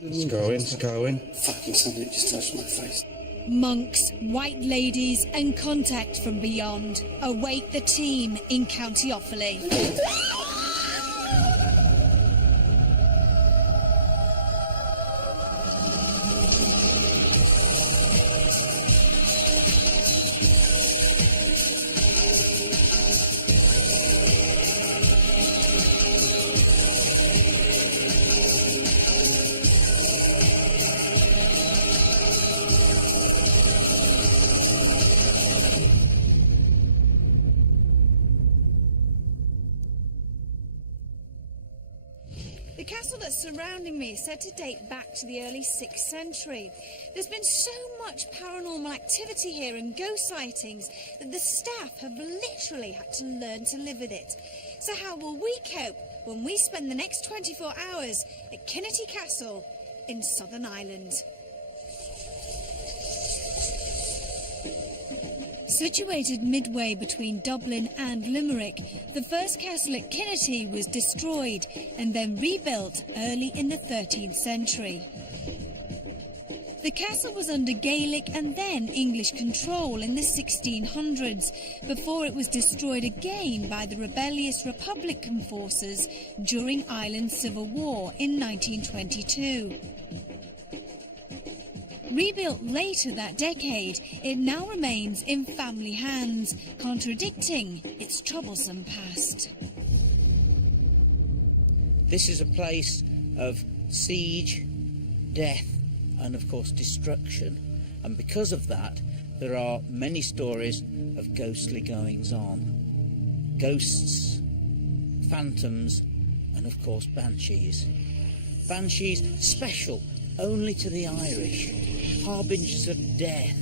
It's going. Fucking something just touched my face. Monks, white ladies and contact from beyond await the team in County Offaly. The castle that's surrounding me is said to date back to the early 6th century. There's been so much paranormal activity here and ghost sightings that the staff have literally had to learn to live with it. So how will we cope when we spend the next 24 hours at Kinnitty Castle in Southern Ireland? Situated midway between Dublin and Limerick, the first castle at Kinnitty was destroyed and then rebuilt early in the 13th century. The castle was under Gaelic and then English control in the 1600s, before it was destroyed again by the rebellious Republican forces during Ireland's Civil War in 1922. Rebuilt later that decade, it now remains in family hands, contradicting its troublesome past. This is a place of siege, death, and of course destruction. And because of that, there are many stories of ghostly goings-on. Ghosts, phantoms, and of course banshees. Banshees special only to the Irish. Harbingers of death.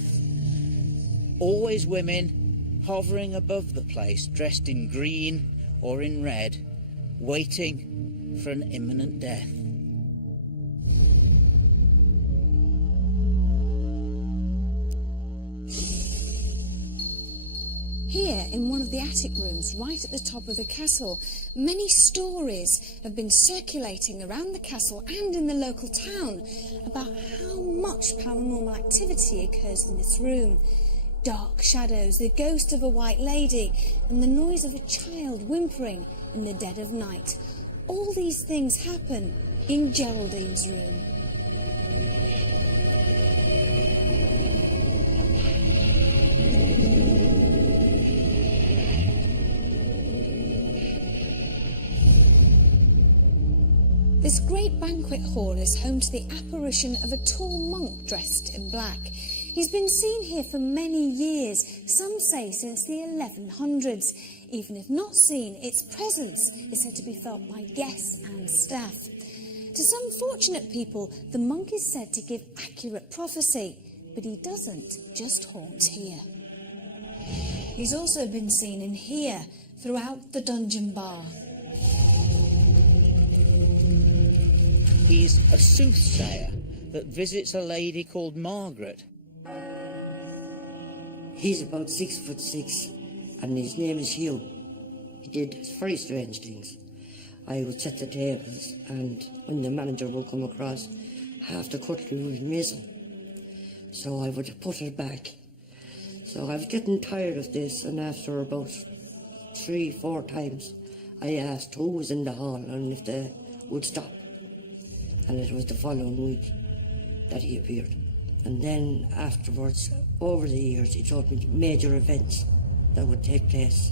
Always women hovering above the place, dressed in green or in red, waiting for an imminent death. Here, in one of the attic rooms right at the top of the castle, many stories have been circulating around the castle and in the local town about how much paranormal activity occurs in this room. Dark shadows, the ghost of a white lady, and the noise of a child whimpering in the dead of night. All these things happen in Geraldine's room. This great banquet hall is home to the apparition of a tall monk dressed in black. He's been seen here for many years, some say since the 1100s. Even if not seen, its presence is said to be felt by guests and staff. To some fortunate people, the monk is said to give accurate prophecy, but he doesn't just haunt here. He's also been seen in here, throughout the dungeon bar. He's a soothsayer that visits a lady called Margaret. He's about 6'6", and his name is Hugh. He did very strange things. I would set the tables, and when the manager would come across, half the cutlery was missing. So I would put it back. So I was getting tired of this, and after about 3-4 times, I asked who was in the hall and if they would stop. And it was the following week that he appeared. And then afterwards, over the years, he told me major events that would take place.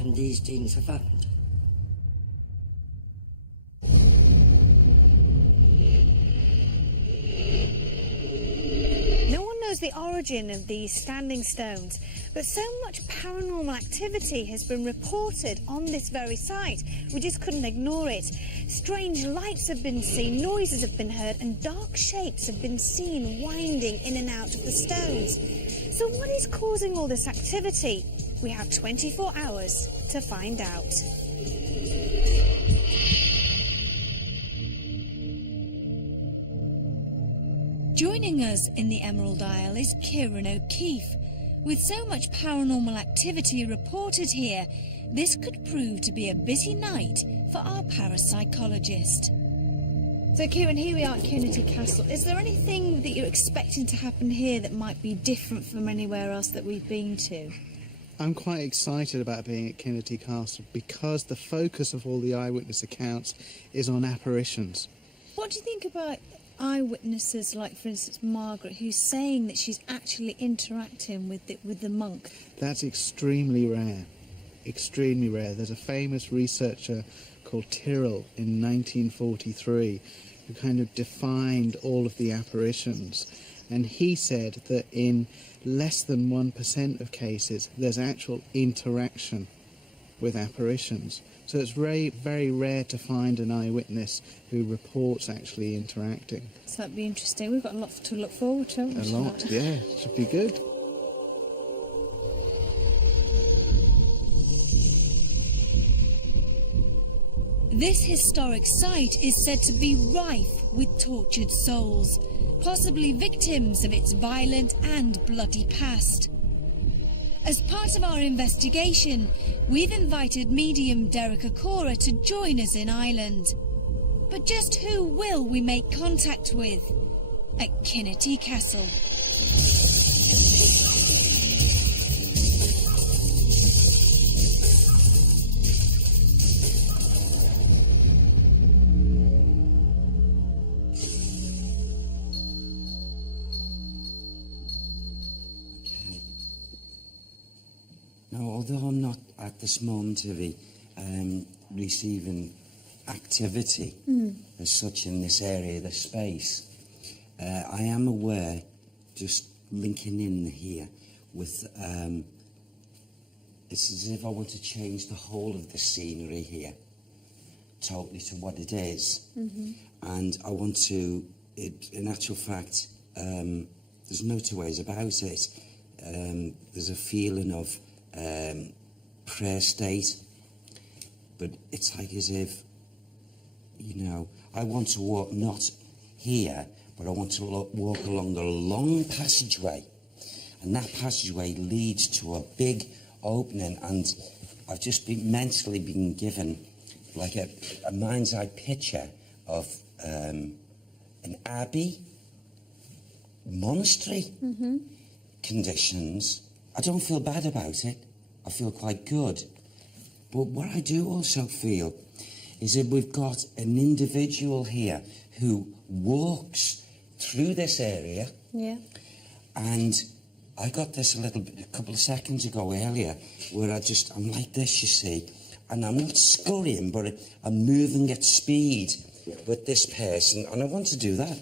And these things have happened. No one knows the origin of these standing stones, but so much paranormal activity has been reported on this very site, we just couldn't ignore it. Strange lights have been seen, noises have been heard, and dark shapes have been seen winding in and out of the stones. So what is causing all this activity? We have 24 hours to find out. Joining us in the Emerald Isle is Kieran O'Keefe. With so much paranormal activity reported here, this could prove to be a busy night for our parapsychologist. So, Kieran, here we are at Kinnitty Castle. Is there anything that you're expecting to happen here that might be different from anywhere else that we've been to? I'm quite excited about being at Kinnitty Castle because the focus of all the eyewitness accounts is on apparitions. What do you think about eyewitnesses like, for instance, Margaret, who's saying that she's actually interacting with the monk? That's extremely rare. Extremely rare. There's a famous researcher called Tyrrell in 1943 who kind of defined all of the apparitions, and he said that in less than 1% of cases there's actual interaction with apparitions. So it's very, very rare to find an eyewitness who reports actually interacting. So that'd be interesting. We've got a lot to look forward to, haven't we? A lot, yeah. Should be good. This historic site is said to be rife with tortured souls, possibly victims of its violent and bloody past. As part of our investigation, we've invited medium Derek Akora to join us in Ireland. But just who will we make contact with at Kinnitty Castle? Now, although I'm not at this moment receiving activity as such in this area, this space, I am aware, just linking in here with, it's as if I want to change the whole of the scenery here totally to what it is. And I want to, in actual fact, there's no two ways about it. There's a feeling of prayer state, but it's like as if, you know, I want to walk not here, but I want to walk along a long passageway, and that passageway leads to a big opening, and I've just been mentally been given like a mind's eye picture of an abbey, monastery conditions. I don't feel bad about it. I feel quite good. But what I do also feel is that we've got an individual here who walks through this area. Yeah. And I got this a couple of seconds ago earlier, where I'm like this, you see, and I'm not scurrying, but I'm moving at speed with this person, and I want to do that.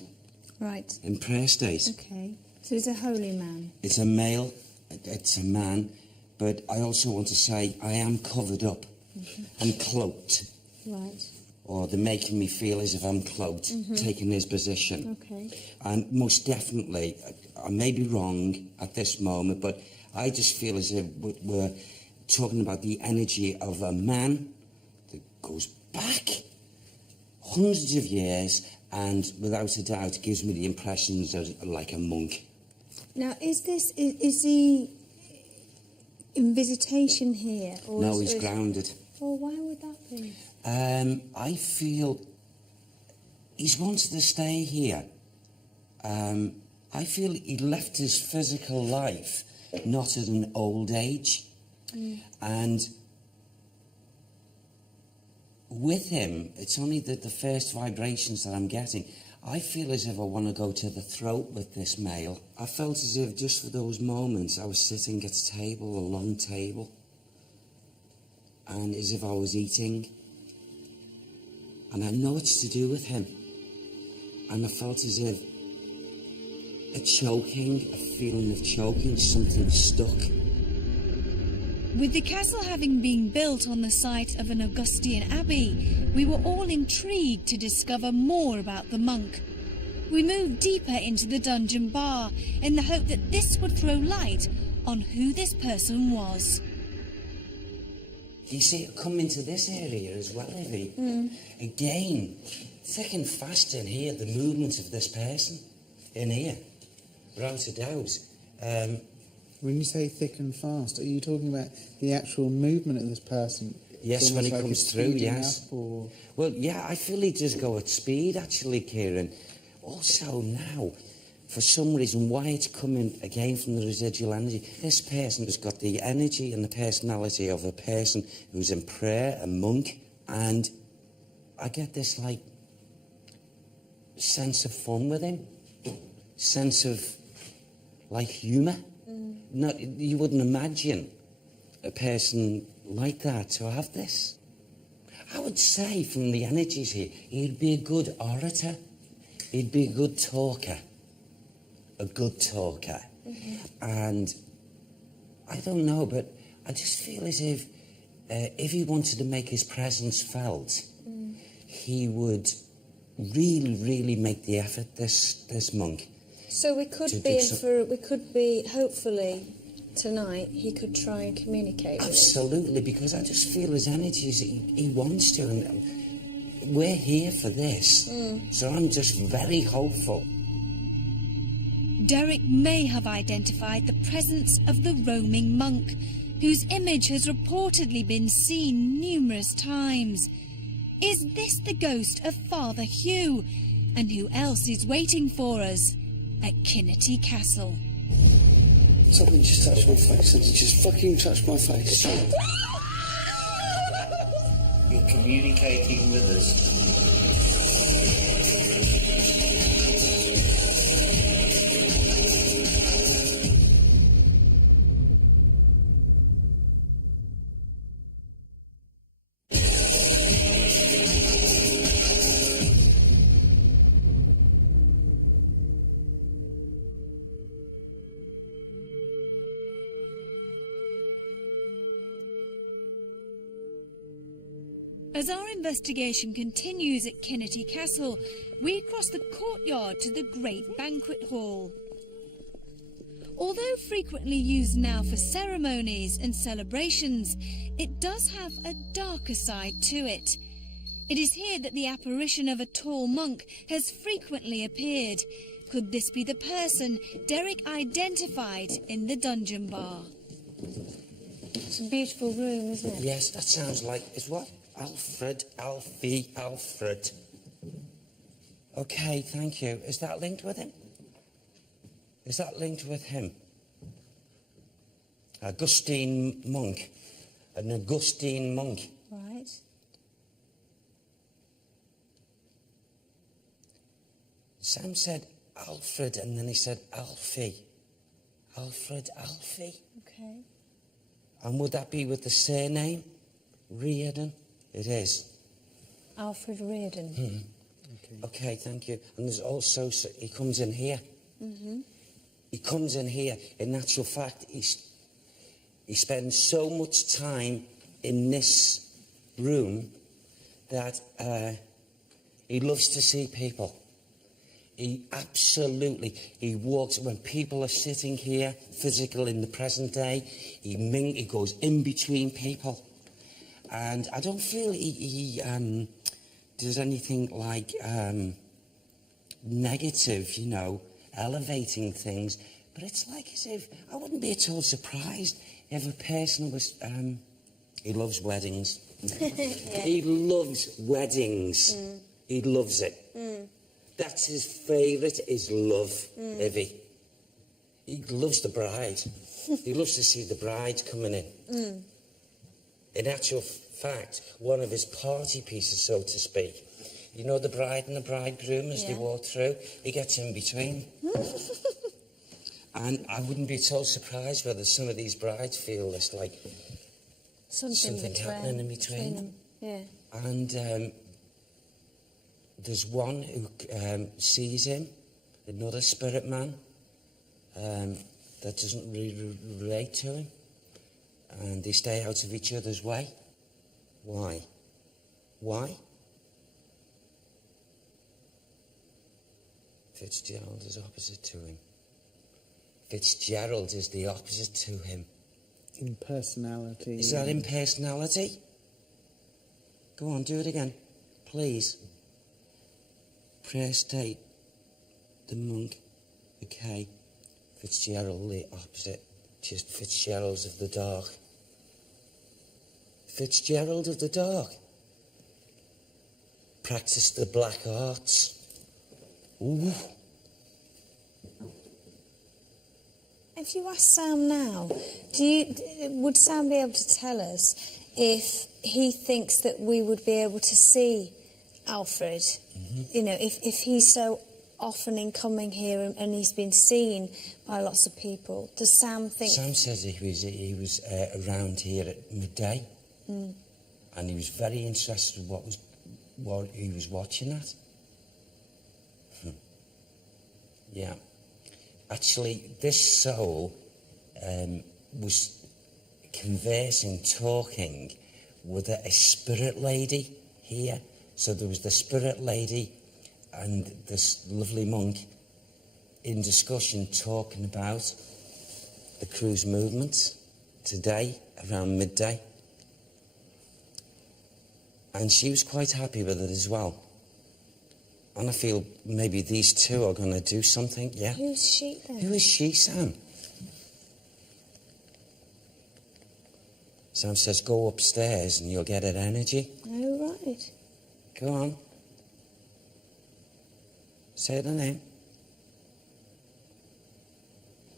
Right. In prayer state. Okay. So he's a holy man. It's a male, it's a man, but I also want to say I am covered up. I'm cloaked. Right. Or they're making me feel as if I'm cloaked, taking his position. Okay. And most definitely, I may be wrong at this moment, but I just feel as if we're talking about the energy of a man that goes back hundreds of years, and without a doubt gives me the impressions of like a monk. Now, is he in visitation here? Or No, he's grounded. Oh, why would that be? I feel he's wanted to stay here. I feel he left his physical life not at an old age. And with him, it's only the first vibrations that I'm getting. I feel as if I want to go to the throat with this male. I felt as if just for those moments I was sitting at a table, a long table, and as if I was eating. And I know it's to do with him. And I felt as if a feeling of choking, something stuck. With the castle having been built on the site of an Augustine abbey, we were all intrigued to discover more about the monk. We moved deeper into the dungeon bar in the hope that this would throw light on who this person was. You see it come into this area as well, Evie. Again, thick and fast in here, the movement of this person in here, without a doubt. When you say thick and fast, are you talking about the actual movement of this person Yes, when almost he like comes it's through, speeding yes. up, or Well, yeah, I feel he does go at speed, actually, Kieran. Also now, for some reason, why it's coming again from the residual energy, this person has got the energy and the personality of a person who's in prayer, a monk, and I get this, like, sense of fun with him, sense of, like, humour. Not, you wouldn't imagine a person like that to have this. I would say from the energies here, he'd be a good orator. He'd be a good talker. A good talker. And I don't know, but I just feel as if he wanted to make his presence felt, he would really, really make the effort, this monk. So we could be in for, we could be, hopefully, tonight, he could try and communicate with us. Absolutely, because I just feel his energies, he wants to, and we're here for this. So I'm just very hopeful. Derek may have identified the presence of the roaming monk, whose image has reportedly been seen numerous times. Is this the ghost of Father Hugh? And who else is waiting for us at Kinnitty Castle? Something just touched my face, and it just fucking touched my face. You're communicating with us. As our investigation continues at Kinnitty Castle, we cross the courtyard to the Great Banquet Hall. Although frequently used now for ceremonies and celebrations, it does have a darker side to it. It is here that the apparition of a tall monk has frequently appeared. Could this be the person Derek identified in the dungeon bar? It's a beautiful room, isn't it? Yes, that sounds like, is what? Alfred. Okay, thank you. Is that linked with him? Is that linked with him? Augustine monk. An Augustine monk. Right. Sam said Alfred and then he said Alfie. Alfred, Alfie. Okay. And would that be with the surname? Reardon? It is. Alfred Reardon. Okay, thank you. And there's also, he comes in here. He comes in here. In actual fact, he spends so much time in this room that he loves to see people. He walks, when people are sitting here, physical in the present day, he goes in between people. And I don't feel he does anything like negative, you know, elevating things. But it's like as if, I wouldn't be at all surprised if a person was, he loves weddings. Yeah. He loves weddings. He loves it. That's his favourite, is love, Ivy. He loves the bride. He loves to see the bride coming in. In actual fact, one of his party pieces, so to speak, you know, the bride and the bridegroom as they walk through, he gets in between. And I wouldn't be at all surprised whether some of these brides feel there's like something happening in between them. Yeah. And there's one who sees him, another spirit man, that doesn't really relate to him. And they stay out of each other's way. Why? Why? Fitzgerald is opposite to him. Fitzgerald is the opposite to him. in personality. Is that in personality? Go on, do it again, please. Prayer state, the monk, okay. Fitzgerald, the opposite. Just Fitzgerald's of the dark. Fitzgerald of the Dark. Practiced the black arts. Ooh. If you ask Sam now, would Sam be able to tell us if he thinks that we would be able to see Alfred? You know, if he's so often in coming here and he's been seen by lots of people, does Sam think... Sam says he was around here at midday, and he was very interested in what he was watching at. Yeah. Actually, this soul was conversing, talking with a spirit lady here. So there was the spirit lady and this lovely monk in discussion talking about the cruise movement today around midday. And she was quite happy with it as well. And I feel maybe these two are going to do something, yeah? Who's she then? Who is she, Sam? Sam says, go upstairs and you'll get her energy. Oh, right. Go on. Say the name.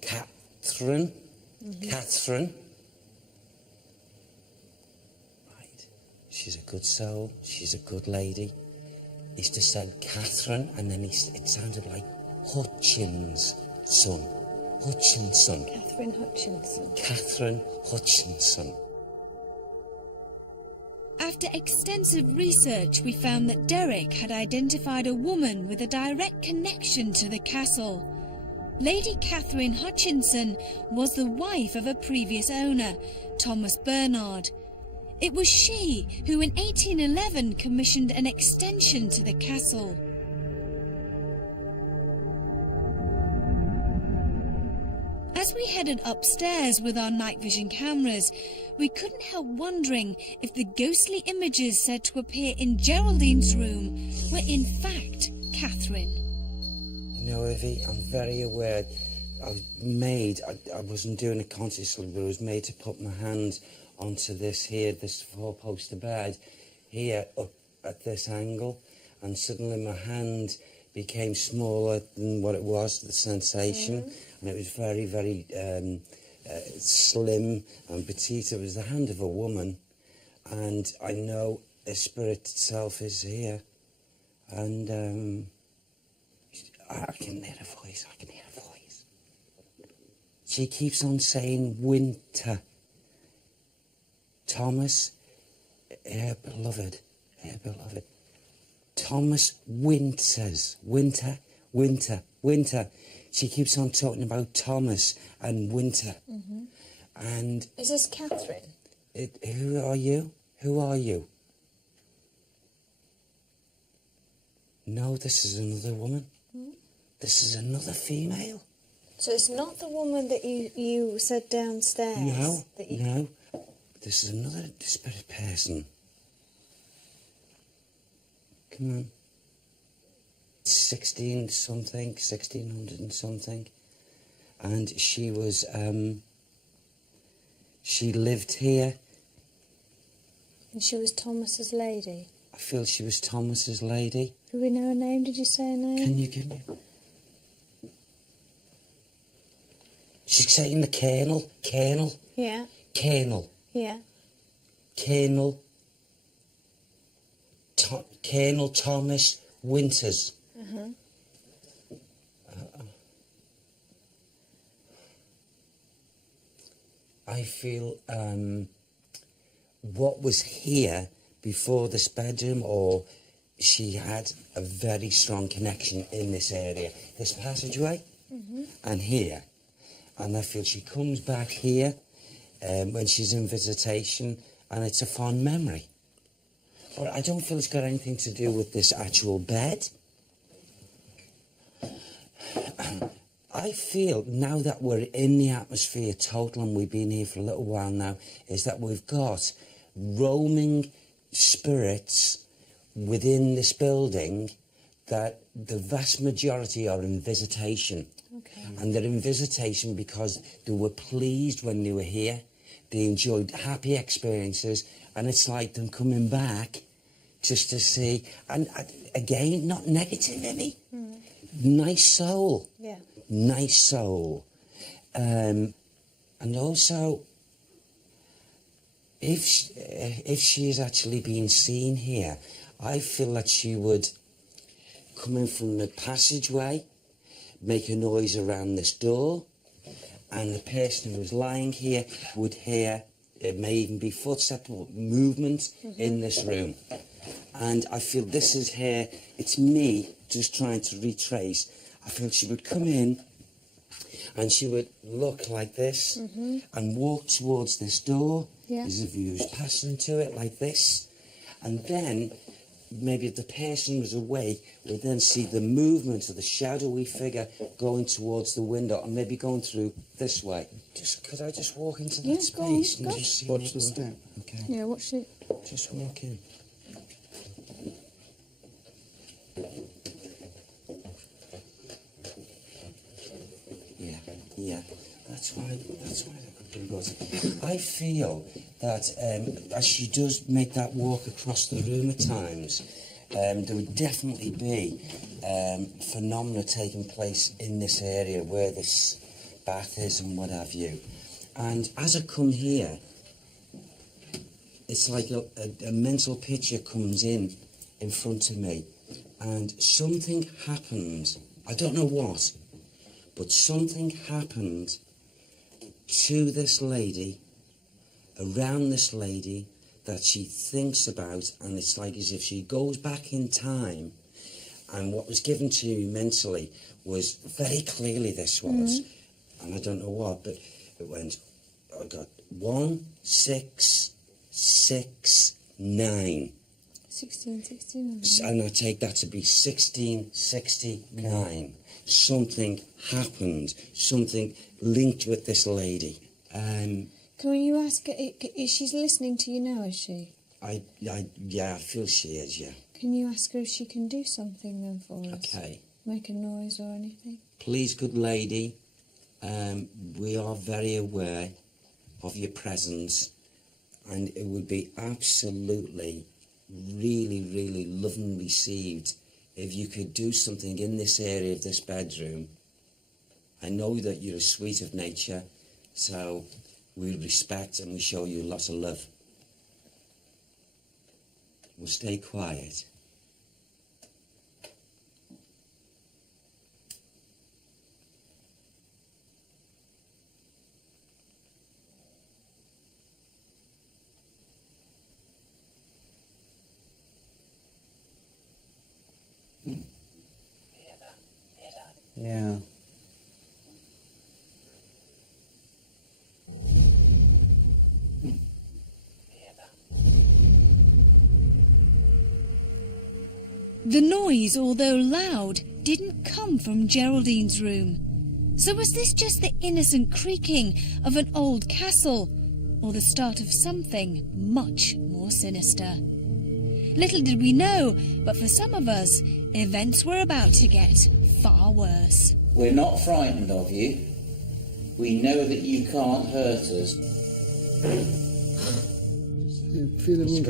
Catherine. Catherine. Right. She's a good soul. She's a good lady. He's just said Catherine, and then it sounded like Hutchinson's son. Hutchinson. Catherine Hutchinson. Catherine Hutchinson. After extensive research, we found that Derek had identified a woman with a direct connection to the castle. Lady Catherine Hutchinson was the wife of a previous owner, Thomas Bernard. It was she who in 1811 commissioned an extension to the castle. As we headed upstairs with our night vision cameras, we couldn't help wondering if the ghostly images said to appear in Geraldine's room were in fact Catherine. You know, Evie, I'm very aware. I wasn't doing it consciously, but I was made to put my hand onto this four-poster bed here up at this angle, and suddenly my hand became smaller than what it was, the sensation, and it was very, very slim and petite. It was the hand of a woman, and I know the spirit itself is here, and I can hear a voice, She keeps on saying winter. Thomas, her beloved. Thomas Winters. Winter. She keeps on talking about Thomas and winter. And... Is this Catherine? Who are you? No, this is another woman. This is another female. So it's not the woman that you said downstairs? No. This is another spirit person. Come on. 1600 and something. And she was, she lived here. And she was Thomas's lady? I feel she was Thomas's lady. Do we know her name? Did you say her name? Can you give me... She's saying the Colonel. Yeah. Colonel. Yeah. Colonel Thomas Winters. I feel what was here before this bedroom, or she had a very strong connection in this area, this passageway, and here. And I feel she comes back here when she's in visitation, and it's a fond memory. But I don't feel it's got anything to do with this actual bed. I feel, now that we're in the atmosphere total, and we've been here for a little while now, is that we've got roaming spirits within this building, that the vast majority are in visitation. Okay. And they're in visitation because they were pleased when they were here. They enjoyed happy experiences, and it's like them coming back just to see. And again, not negative, Ivy. Nice soul. Yeah. Nice soul. And also, if she is actually being seen here, I feel that she would come in from the passageway, make a noise around this door, and the person who was lying here would hear, it may even be footsteps or movement in this room. And I feel this is her, it's me just trying to retrace. I feel she would come in and she would look like this and walk towards this door as if he was passing to it like this. And then maybe if the person was awake, we'd then see the movement of the shadowy figure going towards the window and maybe going through this way. Could I just walk into that space and just see Watch the step. Okay. Yeah, watch it. Just walk in. Yeah. That's why that could be good. I feel that as she does make that walk across the room at times, there would definitely be phenomena taking place in this area where this bath is and what have you. And as I come here, it's like a mental picture comes in front of me, and something happened. I don't know what, but something happened to this lady, around this lady, that she thinks about, and it's like as if she goes back in time, and what was given to me mentally was very clearly this was, and I don't know what, but it went, I got 1, 6, 6, 9. 1669. And I take that to be 1669. Something happened, something linked with this lady. Can you ask her, she's listening to you now, is she? Yeah, I feel she is, yeah. Can you ask her if she can do something then for us? Okay. Make a noise or anything? Please, good lady, we are very aware of your presence, and it would be absolutely, really, really loved and received if you could do something in this area of this bedroom. I know that you're a sweet of nature, so we respect and we show you lots of love. We'll stay quiet. Yeah. The noise, although loud, didn't come from Geraldine's room. So was this just the innocent creaking of an old castle, or the start of something much more sinister? Little did we know, but for some of us, events were about to get far worse. We're not frightened of you. We know that you can't hurt us. It's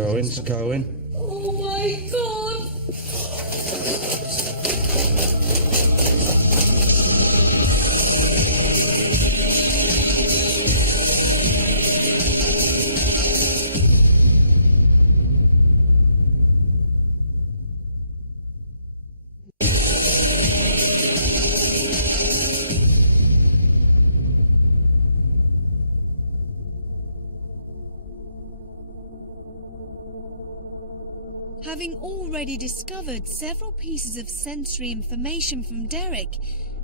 going. Oh my God! Having already discovered several pieces of sensory information from Derek,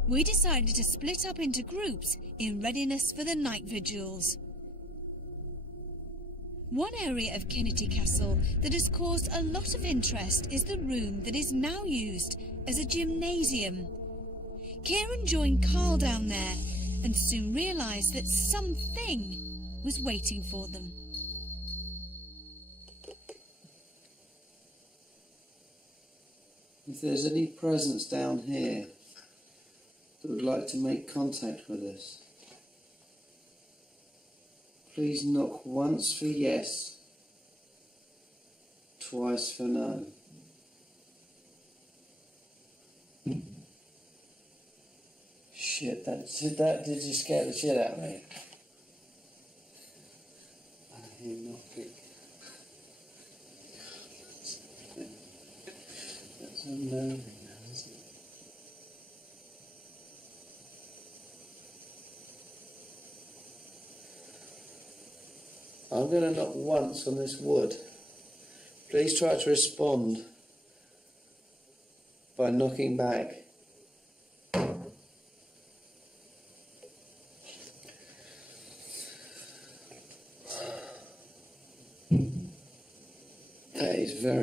we decided to split up into groups in readiness for the night vigils. One area of Kinnitty Castle that has caused a lot of interest is the room that is now used as a gymnasium. Kieran joined Carl down there and soon realised that something was waiting for them. If there's any presence down here that would like to make contact with us, please knock once for yes twice for no. Shit, that did just scare the shit out of me. I hear knocking. That's unnerving now, isn't it? I'm going to knock once on this wood. Please try to respond by knocking back. That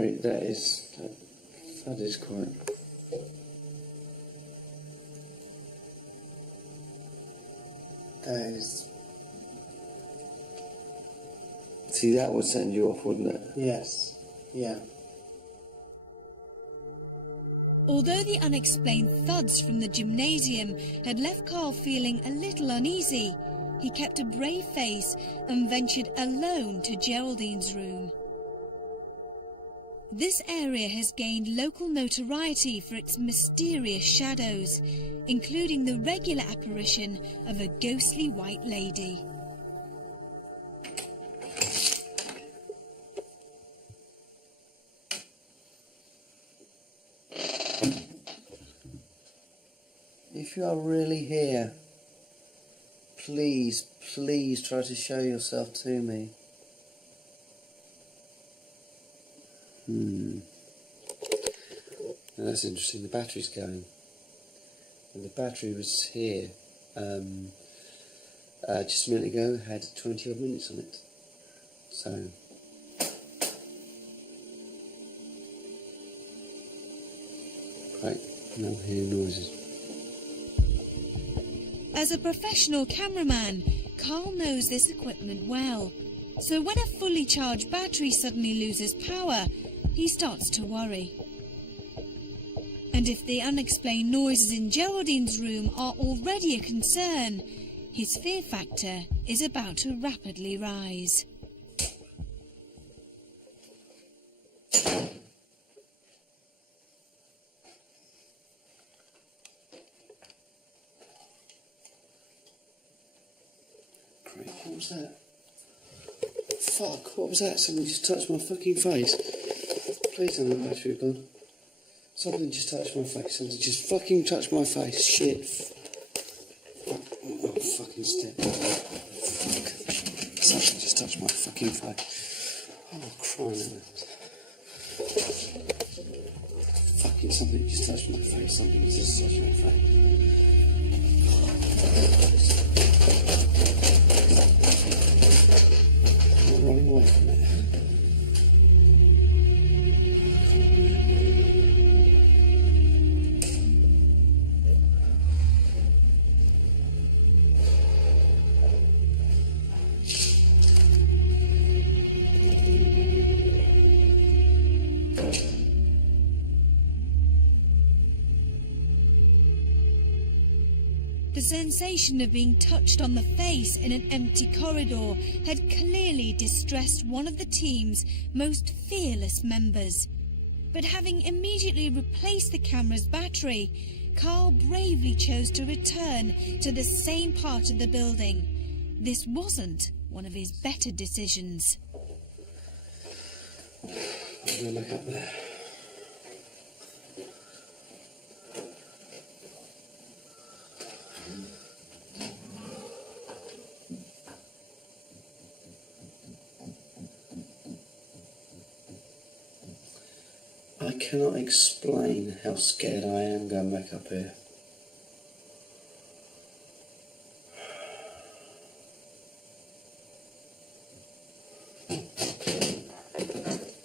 is quite... That is... See, that would send you off, wouldn't it? Yes. Yeah. Although the unexplained thuds from the gymnasium had left Carl feeling a little uneasy, he kept a brave face and ventured alone to Geraldine's room. This area has gained local notoriety for its mysterious shadows, including the regular apparition of a ghostly white lady. If you are really here, please try to show yourself to me. That's interesting. The battery's going. And the battery was here just a minute ago. Had 20 odd minutes on it. So right, now hearing noises. As a professional cameraman, Carl knows this equipment well. So when a fully charged battery suddenly loses power, he starts to worry. And if the unexplained noises in Geraldine's room are already a concern, his fear factor is about to rapidly rise. Great, what was that? Fuck, what was that? Something just touched my fucking face. Please tell me the battery had gone. Something just touched my face. Something just fucking touched my face. Shit. Oh, fucking step. Something just touched my fucking face. Oh, crying out loud. Fucking something just touched my face. Something just touched my face. I'm running away from it. The sensation of being touched on the face in an empty corridor had clearly distressed one of the team's most fearless members. But having immediately replaced the camera's battery, Carl bravely chose to return to the same part of the building. This wasn't one of his better decisions. I'm going to look up there. I cannot explain how scared I am going back up here.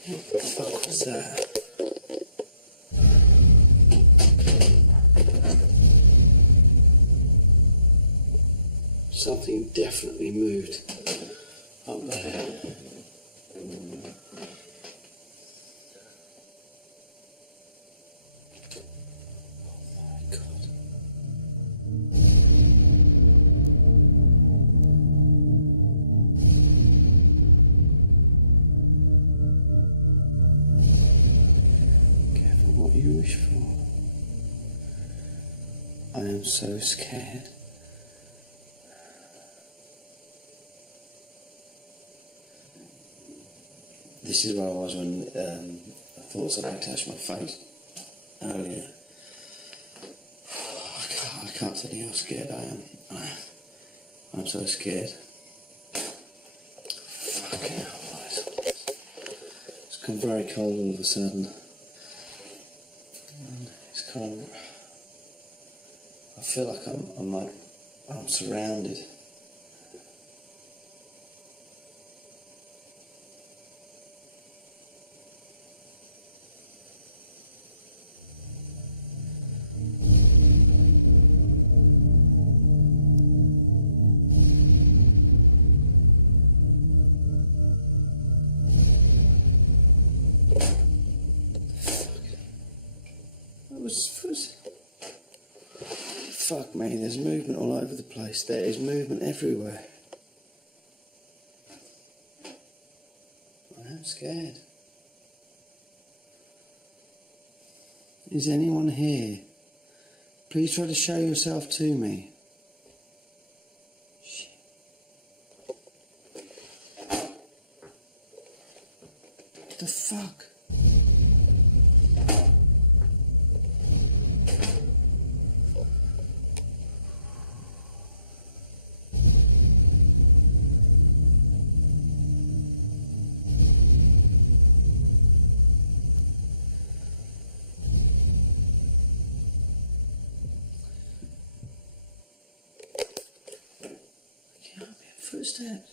What the fuck was that? Something definitely moved up there. am so scared. This is where I was when I thought something touched my face earlier. I can't tell you how scared I am. I'm so scared. Fucking hell, what is all this? It's gone very cold all of a sudden. And it's kind of... I feel like I'm surrounded. Fuck me, there's movement all over the place. There is movement everywhere. I am scared. Is anyone here? Please try to show yourself to me. Shit. What the fuck? Footsteps.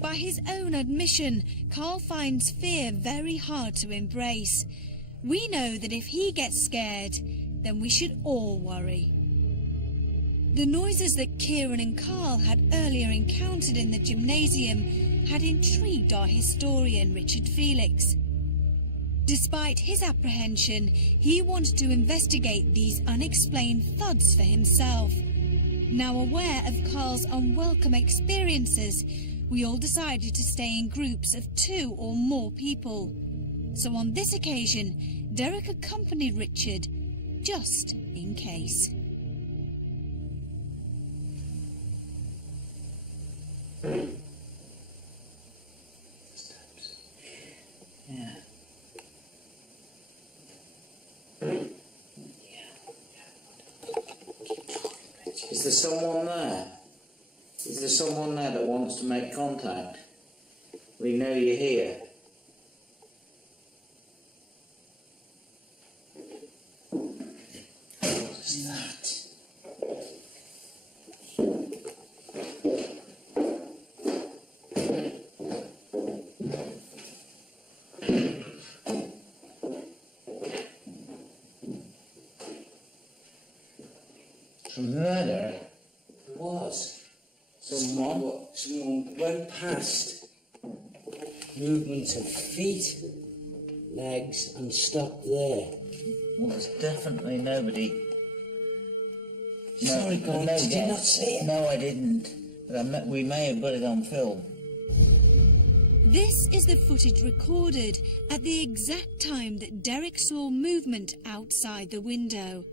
By his own admission, Carl finds fear very hard to embrace. We know that if he gets scared, then we should all worry. The noises that Kieran and Carl had earlier encountered in the gymnasium had intrigued our historian Richard Felix. Despite his apprehension, he wanted to investigate these unexplained thuds for himself. Now aware of Carl's unwelcome experiences, we all decided to stay in groups of 2 or more people. So on this occasion, Derek accompanied Richard, just in case. Yeah. Is there someone there? Is there someone there that wants to make contact? We know you're here. What is that? Murder? There was. Someone? Someone went past. Movement of feet, legs, and stopped there. Well, there's definitely nobody. Sorry, Gordon, did you not see it? No, I didn't. But we may have got it on film. This is the footage recorded at the exact time that Derek saw movement outside the window.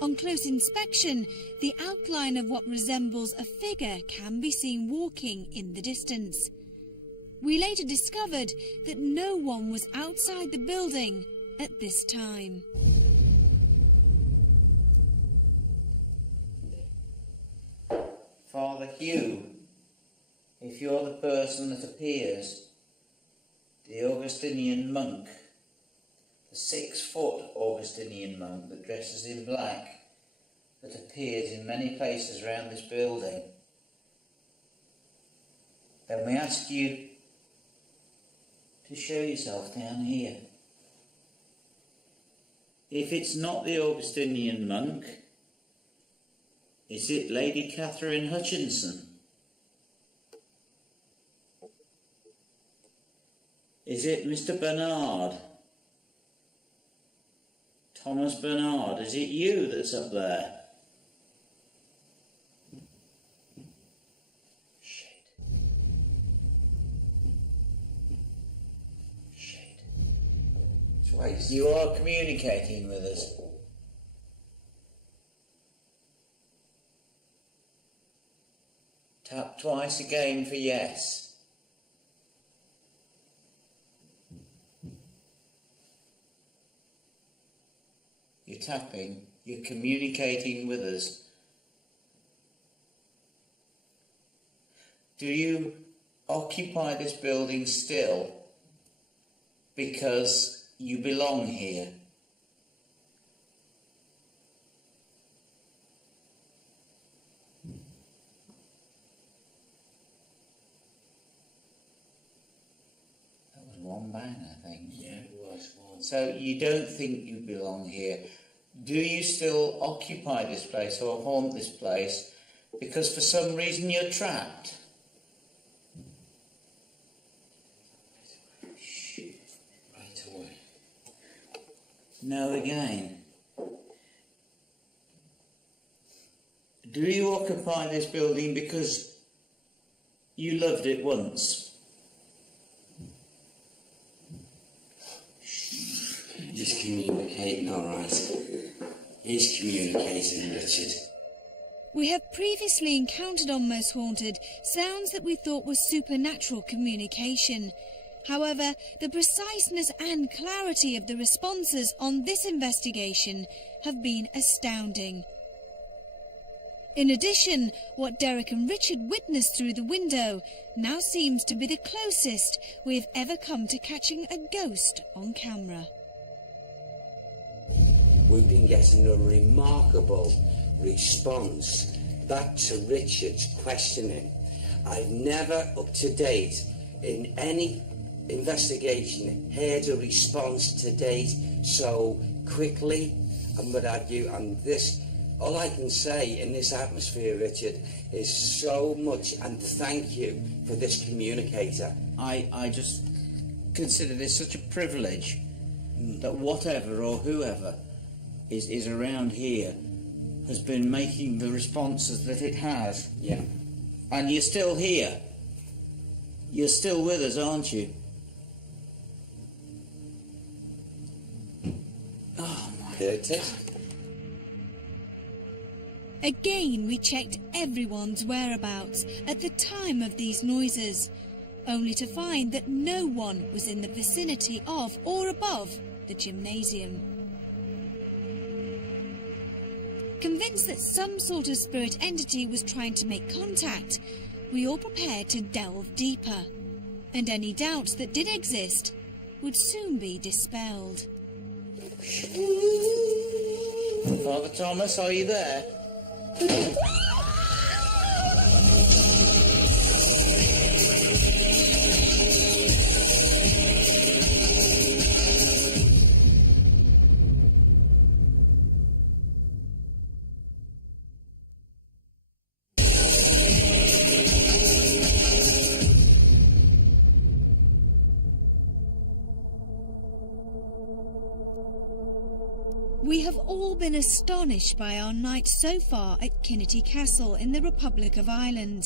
On close inspection, the outline of what resembles a figure can be seen walking in the distance. We later discovered that no one was outside the building at this time. Father Hugh, if you're the person that appears, the Augustinian monk, the 6-foot Augustinian monk that dresses in black, that appears in many places around this building, then we ask you to show yourself down here. If it's not the Augustinian monk, is it Lady Catherine Hutchinson? Is it Mr. Bernard? Thomas Bernard, is it you that's up there? twice. You are communicating with us. Tap twice again for yes. You're tapping, you're communicating with us. Do you occupy this building still because you belong here? That was one bang, I think. Yeah, it was one. So you don't think you belong here. Do you still occupy this place or haunt this place because for some reason you're trapped? Right away. No again. Do you occupy this building because you loved it once? He's communicating, all right. He's communicating, Richard. We have previously encountered on Most Haunted sounds that we thought were supernatural communication. However, the preciseness and clarity of the responses on this investigation have been astounding. In addition, what Derek and Richard witnessed through the window now seems to be the closest we've ever come to catching a ghost on camera. We've been getting a remarkable response back to Richard's questioning. I've never, up to date, in any investigation, heard a response to date so quickly and would argue, and this, all I can say in this atmosphere, Richard, is so much, and thank you for this communicator. I just consider this such a privilege that whatever or whoever is around here has been making the responses that it has. Yeah. And you're still here. You're still with us, aren't you? Oh my. There it is. Again, we checked everyone's whereabouts at the time of these noises, only to find that no one was in the vicinity of or above the gymnasium. Convinced that some sort of spirit entity was trying to make contact, we all prepared to delve deeper, and any doubts that did exist would soon be dispelled. Father Thomas, are you there? We have all been astonished by our night so far at Kinnitty Castle in the Republic of Ireland.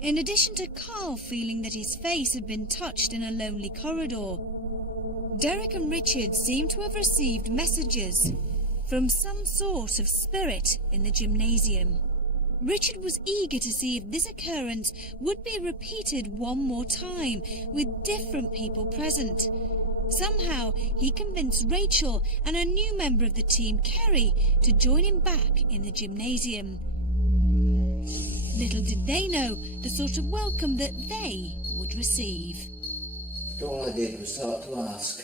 In addition to Carl feeling that his face had been touched in a lonely corridor, Derek and Richard seem to have received messages from some sort of spirit in the gymnasium. Richard was eager to see if this occurrence would be repeated one more time with different people present. Somehow, he convinced Rachel and a new member of the team, Kerry, to join him back in the gymnasium. Little did they know the sort of welcome that they would receive. All I did was start to ask,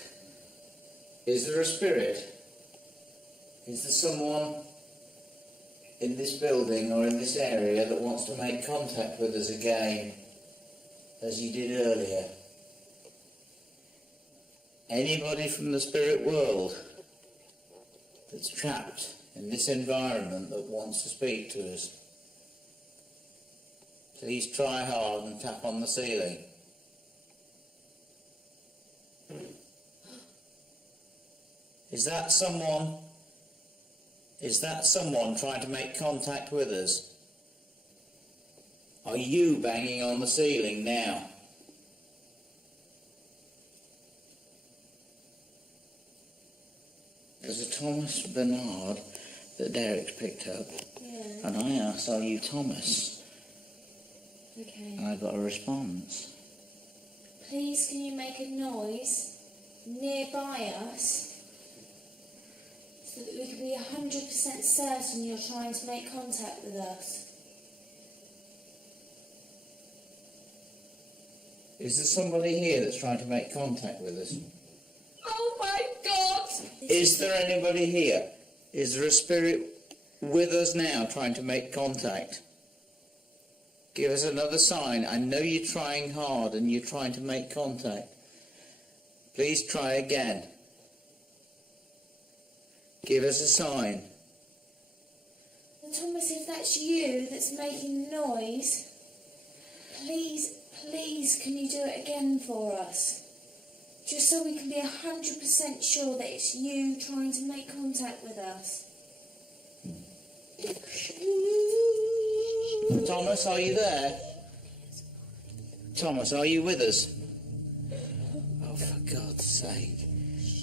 is there a spirit? Is there someone in this building or in this area that wants to make contact with us again, as you did earlier? Anybody from the spirit world that's trapped in this environment that wants to speak to us, please try hard and tap on the ceiling. Is that someone trying to make contact with us? Are you banging on the ceiling now? There's a Thomas Bernard that Derek's picked up, Yeah. and I asked, "Are you Thomas?" Okay. And I got a response. Please, can you make a noise nearby us so that we can be 100% certain you're trying to make contact with us? Is there somebody here that's trying to make contact with us? Oh my God! Is there anybody here? Is there a spirit with us now trying to make contact? Give us another sign. I know you're trying hard and you're trying to make contact. Please try again. Give us a sign. Thomas, if that's you that's making noise, please, can you do it again for us? Just so we can be 100% sure that it's you trying to make contact with us. Thomas, are you there? Thomas, are you with us? Oh, for God's sake.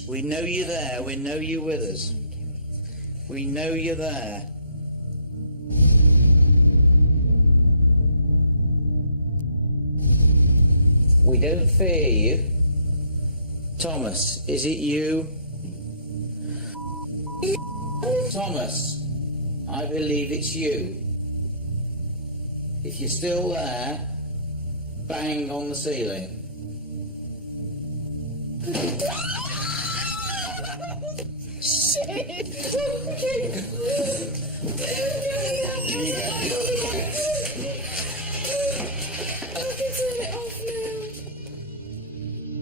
We know you're there. We know you're with us. We know you're there. We don't fear you. Thomas, is it you? Thomas, I believe it's you. If you're still there, bang on the ceiling. Shit!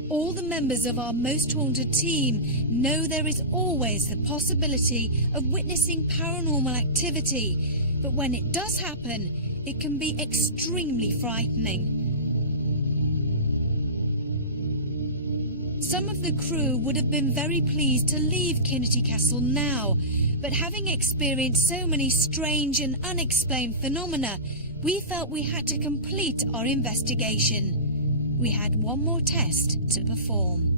All the members of our Most Haunted team know there is always the possibility of witnessing paranormal activity, but when it does happen, it can be extremely frightening. Some of the crew would have been very pleased to leave Kinnitty Castle now, but having experienced so many strange and unexplained phenomena, we felt we had to complete our investigation. We had one more test to perform.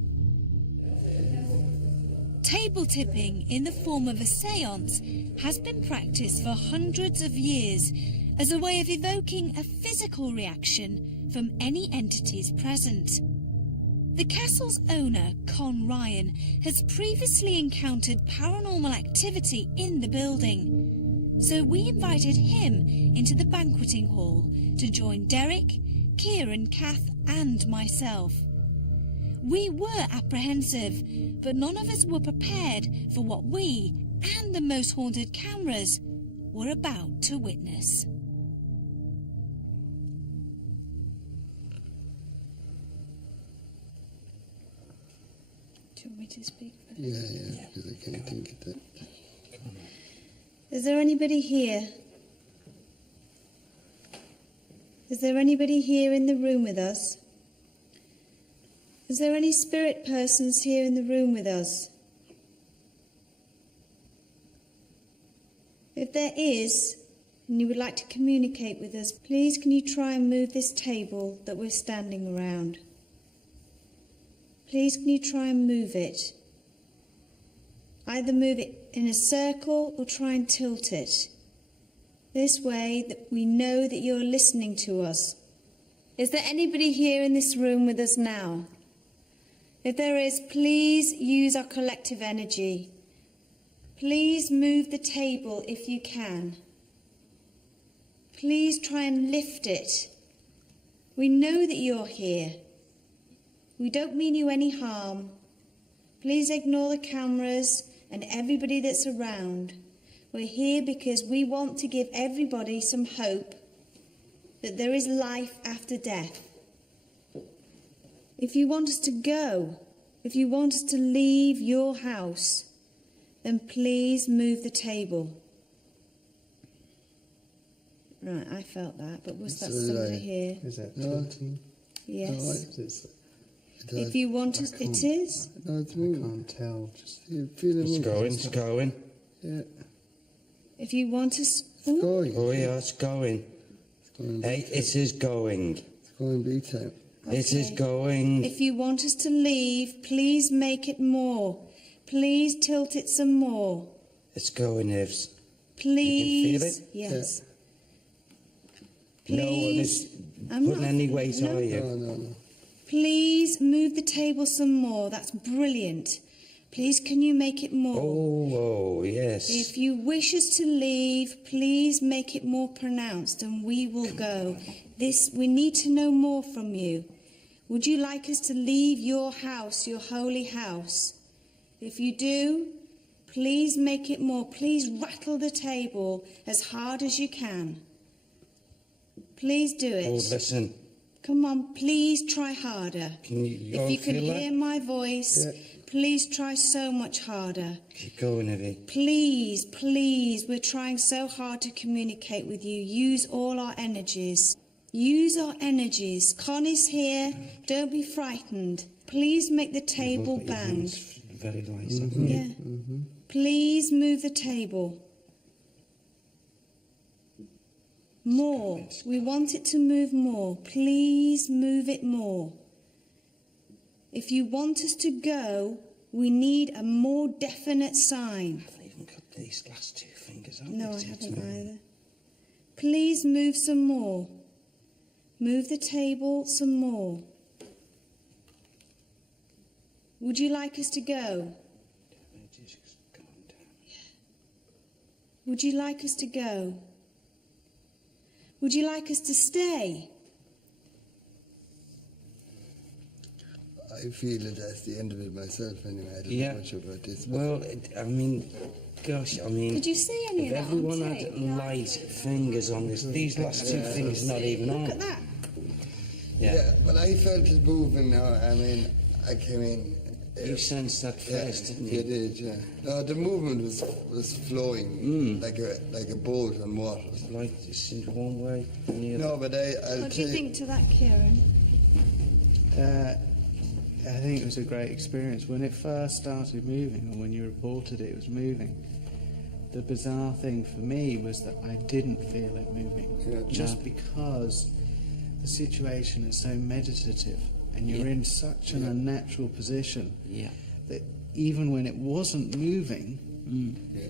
Table tipping in the form of a séance has been practiced for hundreds of years as a way of evoking a physical reaction from any entities present. The castle's owner, Con Ryan, has previously encountered paranormal activity in the building, so we invited him into the banqueting hall to join Derek, Kieran, Kath and myself. We were apprehensive, but none of us were prepared for what we and the Most Haunted cameras were about to witness. Do you want me to speak first? Yeah, because I can't think of that. Is there anybody here? Is there anybody here in the room with us? Is there any spirit persons here in the room with us? If there is, and you would like to communicate with us, please can you try and move this table that we're standing around? Please can you try and move it? Either move it in a circle or try and tilt it. This way that we know that you're listening to us. Is there anybody here in this room with us now? If there is, please use our collective energy. Please move the table if you can. Please try and lift it. We know that you're here. We don't mean you any harm. Please ignore the cameras and everybody that's around. We're here because we want to give everybody some hope that there is life after death. If you want us to go, if you want us to leave your house, then please move the table. Right, I felt that, but was that somebody here? Is that 14? Yes. No, If you want us, it is? No, it's moving. I can't tell. Just feel it moving. It's going. Yeah. If you want us... It's going. Oh yeah, it's going. It's going Hey, it is going. It's going big time. It is going. If you want us to leave, please make it more. Please tilt it some more. It's going, Evs. Please. You can feel it? Yes. No one Please. is I'm putting not- any weight, no. are you? No. Please move the table some more. That's brilliant. Please, can you make it more? Oh, yes. If you wish us to leave, please make it more pronounced and we will go. We need to know more from you. Would you like us to leave your house, your holy house? If you do, please make it more. Please rattle the table as hard as you can. Please do it. Oh, listen. Come on, please try harder. Can you If you can feel hear that? my voice, Yeah. please try so much harder. Keep going, Evie. Please, please, we're trying so hard to communicate with you. Use all our energies. Use our energies. Connie's here. Don't be frightened. Please make the table Put your bang. hands very light, haven't you? Yeah. Please move the table. More. We want it to move more. Please move it more. If you want us to go, we need a more definite sign. I haven't even got these last two fingers, have No, I It's haven't me. either. Please move some more. Move the table some more. Would you like us to go? Just calm down. Would you like us to go? Would you like us to stay? I feel it at the end of it myself anyway. I don't Yeah. know much about this. But Well, I mean, gosh, I mean... Did you see any If of that on everyone tape? had light fingers on this, these last two fingers not even on. Look at that. yeah, but I felt it moving now. I mean, I came in. You sensed that first, didn't you? You did, yeah. No, the movement was flowing like a boat on water. Like just in one way and the other. No, but I'll What do you tell think to that, Kieran? I think it was a great experience. When it first started moving, and when you reported it was moving, the bizarre thing for me was that I didn't feel it moving. Yeah. Just because the situation is so meditative, and you're in such an unnatural position Yeah. that even when it wasn't moving,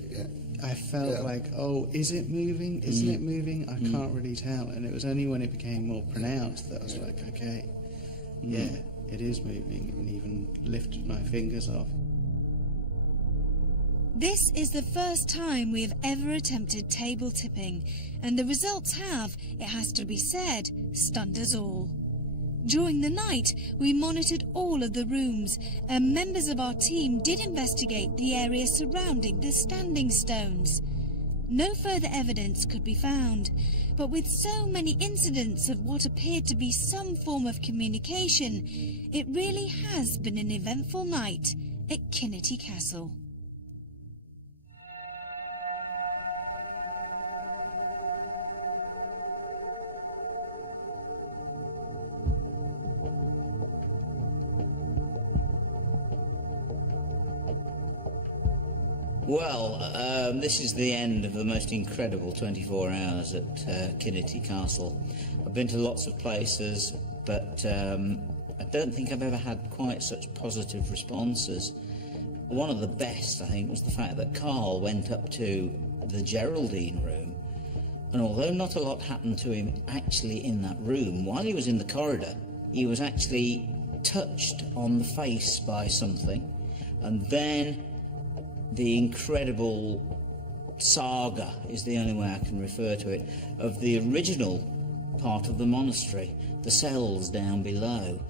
Yeah. I felt Yeah. like, oh, is it moving? Isn't it moving? I can't really tell. And it was only when it became more pronounced that I was like, okay, yeah, it is moving, and even lifted my fingers off. This is the first time we have ever attempted table tipping, and the results have, it has to be said, stunned us all. During the night, we monitored all of the rooms, and members of our team did investigate the area surrounding the standing stones. No further evidence could be found, but with so many incidents of what appeared to be some form of communication, it really has been an eventful night at Kinnitty Castle. Well, this is the end of the most incredible 24 hours at Kinnitty Castle. I've been to lots of places, but I don't think I've ever had quite such positive responses. One of the best, I think, was the fact that Carl went up to the Geraldine room, and although not a lot happened to him actually in that room, while he was in the corridor, he was actually touched on the face by something, and then the incredible saga is the only way I can refer to it, of the original part of the monastery, the cells down below.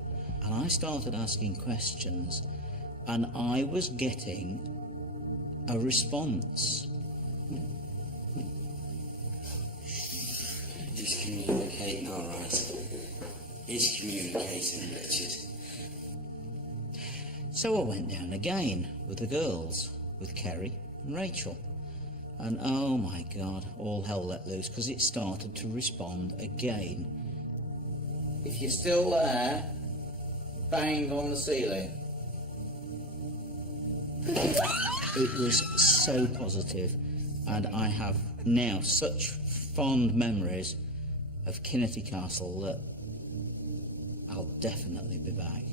And I started asking questions, and I was getting a response. He's communicating, all right. He's communicating, Richard. So I went down again with the girls, with Kerry and Rachel. And oh my God, all hell let loose, because it started to respond again. If you're still there, bang on the ceiling. It was so positive, and I have now such fond memories of Kinnitty Castle that I'll definitely be back.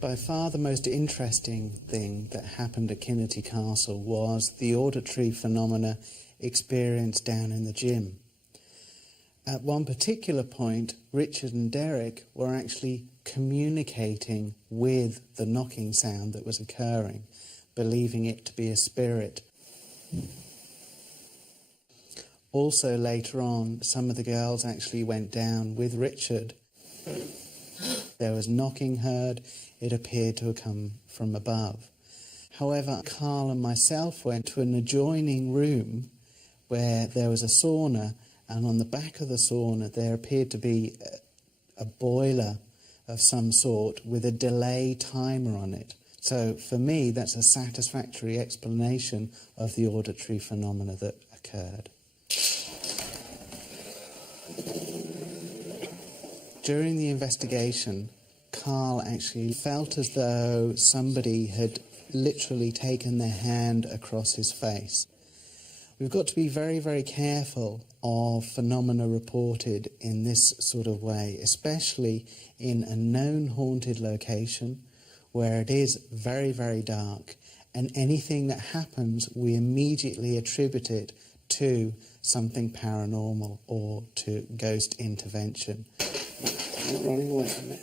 By far the most interesting thing that happened at Kinnitty Castle was the auditory phenomena experienced down in the gym. At one particular point, Richard and Derek were actually communicating with the knocking sound that was occurring, believing it to be a spirit. Also later on, some of the girls actually went down with Richard. There was knocking heard. It appeared to have come from above. However, Carl and myself went to an adjoining room where there was a sauna, and on the back of the sauna there appeared to be a boiler of some sort with a delay timer on it. So for me, that's a satisfactory explanation of the auditory phenomena that occurred. During the investigation, Carl actually felt as though somebody had literally taken their hand across his face. We've got to be very, very careful of phenomena reported in this sort of way, especially in a known haunted location where it is very, very dark, and anything that happens, we immediately attribute it to something paranormal or to ghost intervention. I'm not running away from it.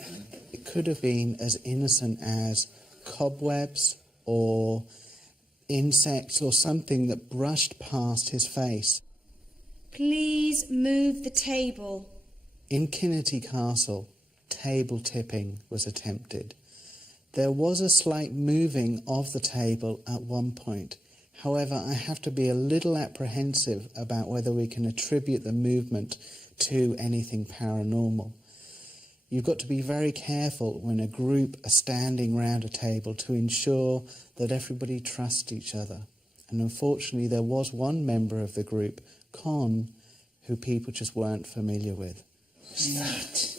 It could have been as innocent as cobwebs or insects or something that brushed past his face. Please move the table. In Kinnitty Castle, table tipping was attempted. There was a slight moving of the table at one point. However, I have to be a little apprehensive about whether we can attribute the movement to anything paranormal. You've got to be very careful when a group are standing round a table to ensure that everybody trusts each other. And unfortunately, there was one member of the group, Con, who people just weren't familiar with. What's that?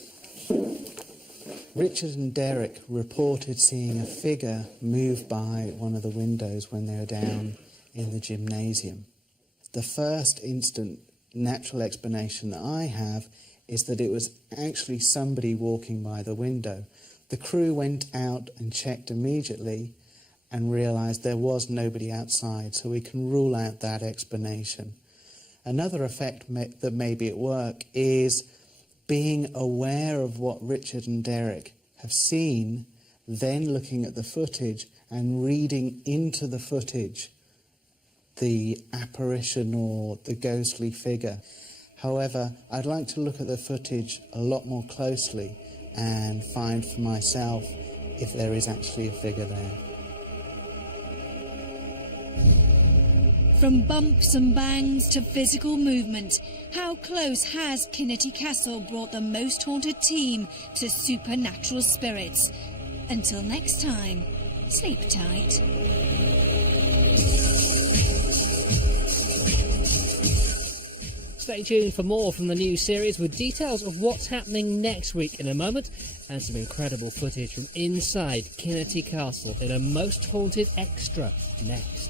Richard and Derek reported seeing a figure move by one of the windows when they were down in the gymnasium. The first instant natural explanation that I have is that it was actually somebody walking by the window. The crew went out and checked immediately and realised there was nobody outside, so we can rule out that explanation. Another effect that may be at work is being aware of what Richard and Derek have seen, then looking at the footage and reading into the footage the apparition or the ghostly figure. However, I'd like to look at the footage a lot more closely and find for myself if there is actually a figure there. From bumps and bangs to physical movement, how close has Kinnitty Castle brought the most haunted team to supernatural spirits? Until next time, sleep tight. Stay tuned for more from the new series with details of what's happening next week in a moment, and some incredible footage from inside Kinnitty Castle in a Most Haunted Extra next.